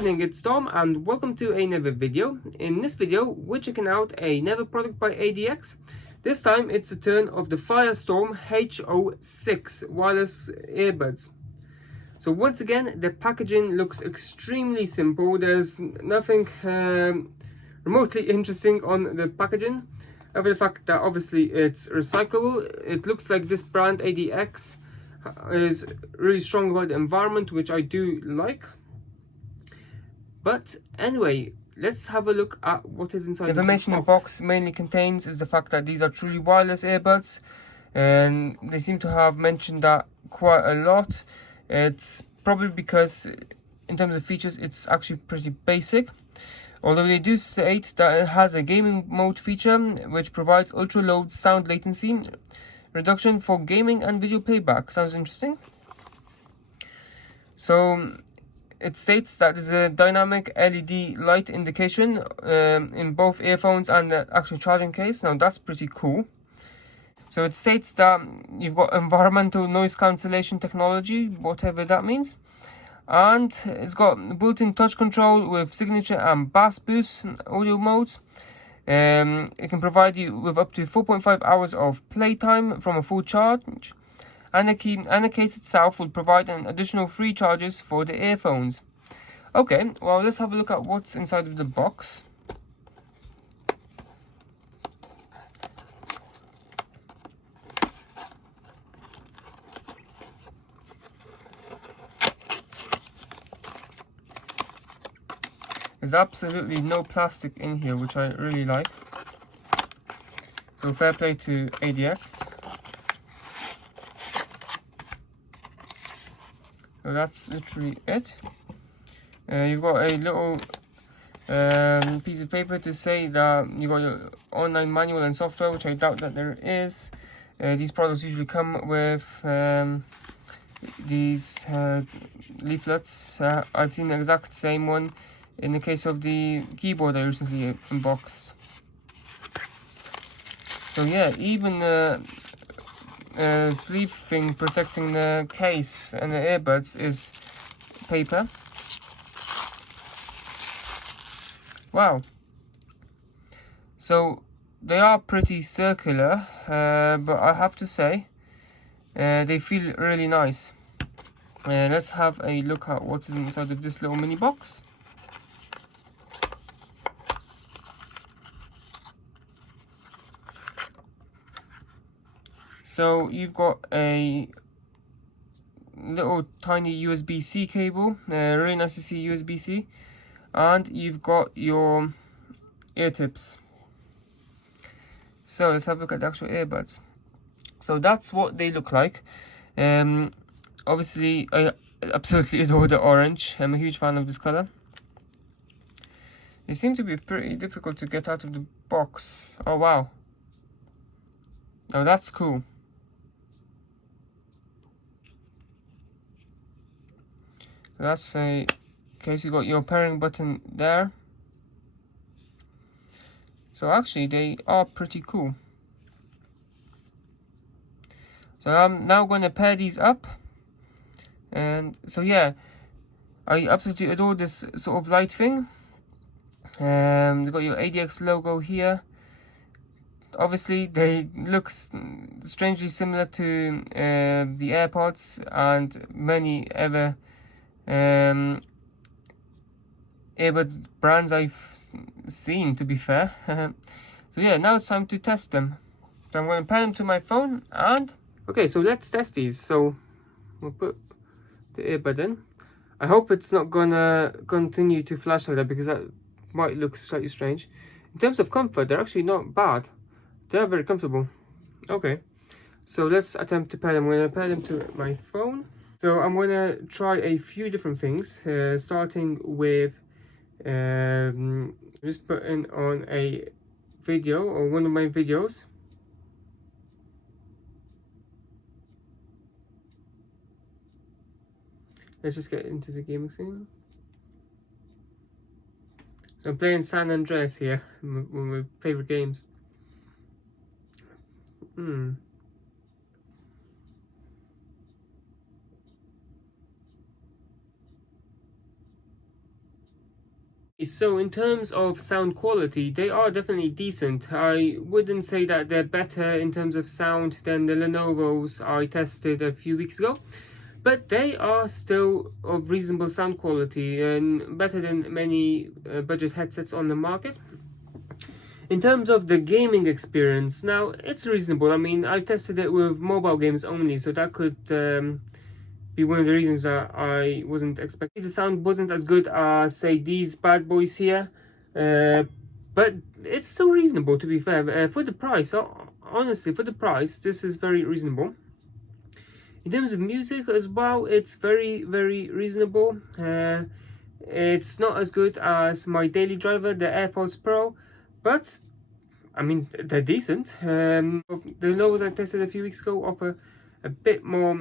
happening? It's Tom and welcome to another video. In this video we're checking out another product by ADX. This time it's the turn of the Firestorm AFSHO6 wireless earbuds. So once again the packaging looks extremely simple. There's nothing remotely interesting on the packaging, other than the fact that obviously it's recyclable. It looks like this brand ADX is really strong about the environment, which I do like. But anyway, let's have a look at what is inside. The information the box mainly contains is the fact that these are truly wireless earbuds, and they seem to have mentioned that quite a lot. It's probably because in terms of features it's actually pretty basic, although they do state that it has a gaming mode feature which provides ultra low sound latency reduction for gaming and video playback. Sounds interesting. So it states that there's a dynamic LED light indication in both earphones and the actual charging case. Now that's pretty cool. So it states that you've got environmental noise cancellation technology, whatever that means, and it's got built-in touch control with signature and bass boost audio modes. It can provide you with up to 4.5 hours of playtime from a full charge, and the case itself will provide an additional 3 charges for the earphones. Okay, well, let's have a look at what's inside of the box. There's absolutely no plastic in here, which I really like. So fair play to ADX. So that's literally it. You've got a little piece of paper to say that you've got your online manual and software, which I doubt that there is. These products usually come with these leaflets. I've seen the exact same one in the case of the keyboard I recently unboxed. So yeah, even the sleeve thing protecting the case and the earbuds is paper. Wow. So they are pretty circular, but I have to say they feel really nice. Let's have a look at what's inside of this little mini box. So you've got a little tiny USB-C cable, really nice to see USB-C, and you've got your ear tips. So let's have a look at the actual earbuds. So that's what they look like. Obviously I absolutely adore the orange. I'm a huge fan of this color. They seem to be pretty difficult to get out of the box. Oh wow, now that's cool. So that's a case. You got your pairing button there. So actually they are pretty cool. So I'm now going to pair these up, and so yeah, I absolutely adore this sort of light thing. You've got your ADX logo here. Obviously they look strangely similar to the AirPods and many other earbud brands I've seen, to be fair. So yeah, now it's time to test them. So I'm going to pair them to my phone and okay, so let's test these. So we'll put the earbud in. I hope it's not gonna continue to flash like that, because that might look slightly strange. In terms of comfort, they're actually not bad. They're very comfortable. Okay, so let's attempt to pair them. I'm going to pair them to my phone. So I'm going to try a few different things, starting with just putting on a video, or one of my videos. Let's just get into the gaming scene. So I'm playing San Andreas here, one of my favorite games. So in terms of sound quality, they are definitely decent. I wouldn't say that they're better in terms of sound than the Lenovo's I tested a few weeks ago, but they are still of reasonable sound quality and better than many budget headsets on the market. In terms of the gaming experience, now it's reasonable. I mean, I've tested it with mobile games only, so that could be one of the reasons that I wasn't expecting. The sound wasn't as good as, say, these bad boys here, but it's still reasonable, to be fair. For the price, honestly, for the price, this is very reasonable. In terms of music as well, it's very, very reasonable. It's not as good as my daily driver, the AirPods Pro, but I mean, they're decent. The Lenovo's I tested a few weeks ago offer a bit more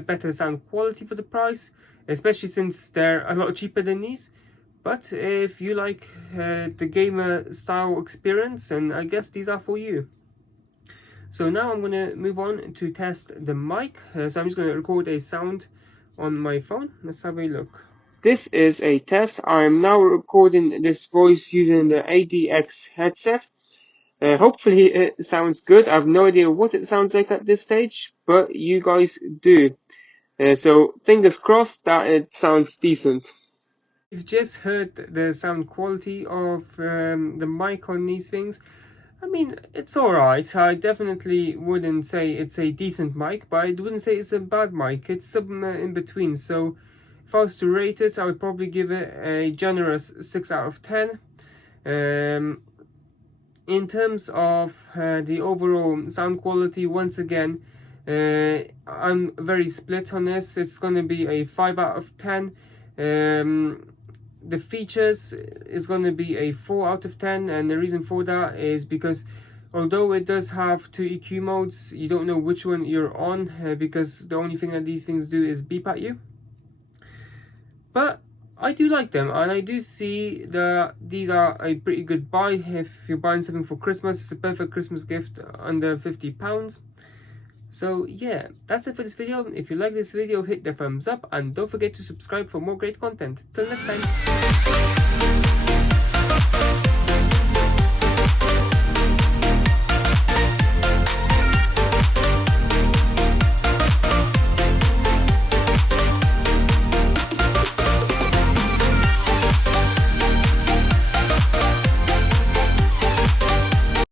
better sound quality for the price, especially since they're a lot cheaper than these. But if you like the gamer style experience, then I guess these are for you. So now I'm going to move on to test the mic. So I'm just going to record a sound on my phone. Let's have a look. This is a test. I'm now recording this voice using the ADX headset. Hopefully it sounds good. I have no idea what it sounds like at this stage, but you guys do. So fingers crossed that it sounds decent. You've just heard the sound quality of the mic on these things. I mean, it's alright. I definitely wouldn't say it's a decent mic, but I wouldn't say it's a bad mic. It's somewhere in between. So if I was to rate it, I would probably give it a generous 6 out of 10. In terms of the overall sound quality, once again, I'm very split on this. It's going to be a 5 out of 10. The features is going to be a 4 out of 10, and the reason for that is because although it does have 2 EQ modes, you don't know which one you're on because the only thing that these things do is beep at you. But I do like them, and I do see that these are a pretty good buy. If you're buying something for Christmas, it's a perfect Christmas gift under £50. So yeah, that's it for this video. If you like this video, hit the thumbs up and don't forget to subscribe for more great content. Till next time.